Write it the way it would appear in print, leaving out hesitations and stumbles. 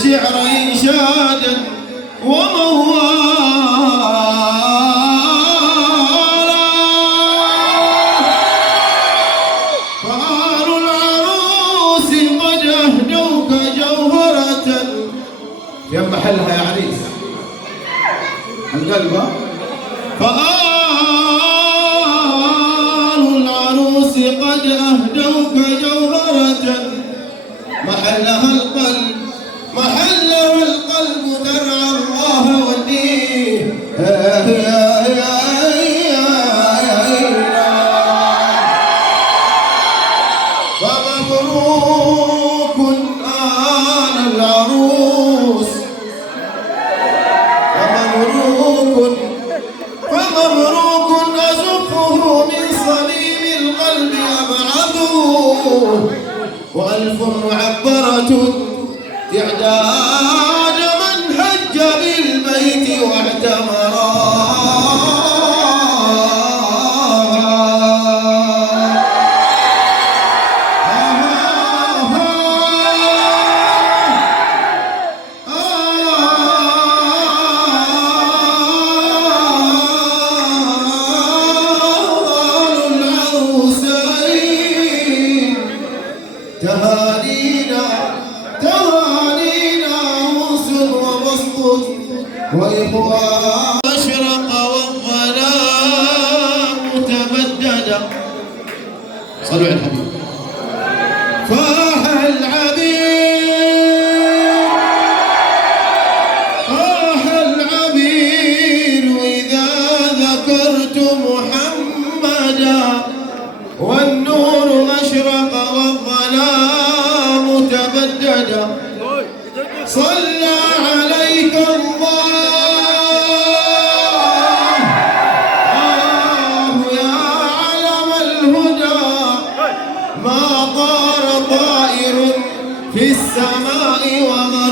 الشعر إنشادا وموالا. فآل العروس قد أهدوك جوهرة في محلها يا عريس القلب. فآل العروس قد أهدوك جوهرة محلها القلب، محلها القلب ترعى الله وديه. فمبروك آل العروس، فمبروك أزفه من صليب القلب أبعده، وألف معبرة تعداد من حج بالبيت واعتمرا. تهانينا تهانينا أنس وبسط وإخوان. أشرق والظلام تبدد. صلوا على الحبيب. فاح العبير، فاح العبير إذا ذكرت محمدا، والنور أشرق والظلام تبدد. صلى عليك الله يا علم الهدى، ما طار طائر في السماء وغدا.